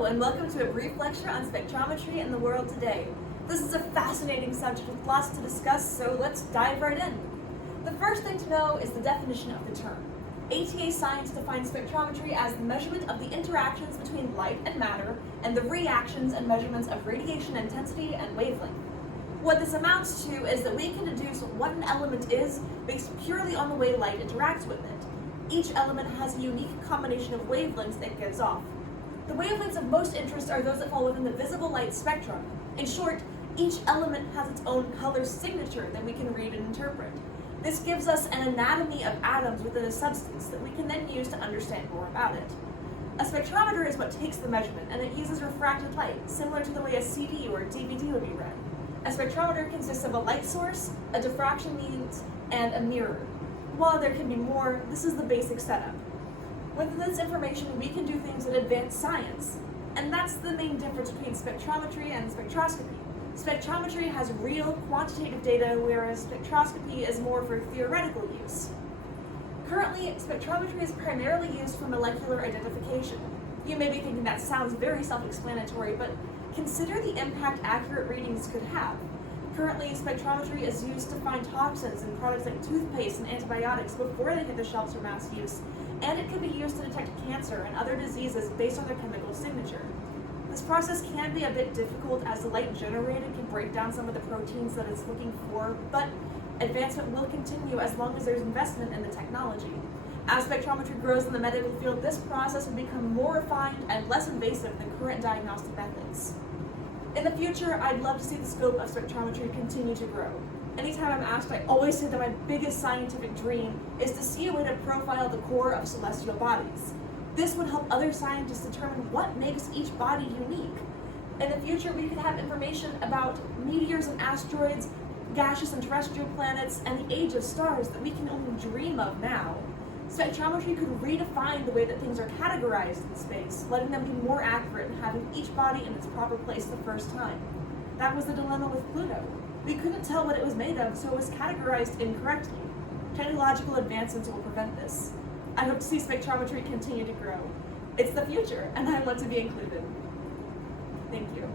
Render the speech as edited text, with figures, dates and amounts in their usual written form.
Hello, and welcome to a brief lecture on spectrometry and the world today. This is a fascinating subject with lots to discuss, so let's dive right in. The first thing to know is the definition of the term. ATA science defines spectrometry as the measurement of the interactions between light and matter and the reactions and measurements of radiation intensity and wavelength. What this amounts to is that we can deduce what an element is based purely on the way light interacts with it. Each element has a unique combination of wavelengths it gives off. The wavelengths of most interest are those that fall within the visible light spectrum. In short, each element has its own color signature that we can read and interpret. This gives us an anatomy of atoms within a substance that we can then use to understand more about it. A spectrometer is what takes the measurement, and it uses refracted light, similar to the way a CD or a DVD would be read. A spectrometer consists of a light source, a diffraction means, and a mirror. While there can be more, this is the basic setup. With this information, we can do things in advanced science, and that's the main difference between spectrometry and spectroscopy. Spectrometry has real quantitative data, whereas spectroscopy is more for theoretical use. Currently, spectrometry is primarily used for molecular identification. You may be thinking that sounds very self-explanatory, but consider the impact accurate readings could have. Currently, spectrometry is used to find toxins in products like toothpaste and antibiotics before they hit the shelves for mass use, and it can be used to detect cancer and other diseases based on their chemical signature. This process can be a bit difficult as the light generated can break down some of the proteins that it's looking for, but advancement will continue as long as there's investment in the technology. As spectrometry grows in the medical field, this process will become more refined and less invasive than current diagnostic methods. In the future, I'd love to see the scope of spectrometry continue to grow. Anytime I'm asked, I always say that my biggest scientific dream is to see a way to profile the core of celestial bodies. This would help other scientists determine what makes each body unique. In the future, we could have information about meteors and asteroids, gaseous and terrestrial planets, and the age of stars that we can only dream of now. Spectrometry could redefine the way that things are categorized in space, letting them be more accurate and having each body in its proper place the first time. That was the dilemma with Pluto. We couldn't tell what it was made of, so it was categorized incorrectly. Technological advancements will prevent this. I hope to see spectrometry continue to grow. It's the future, and I'd love to be included. Thank you.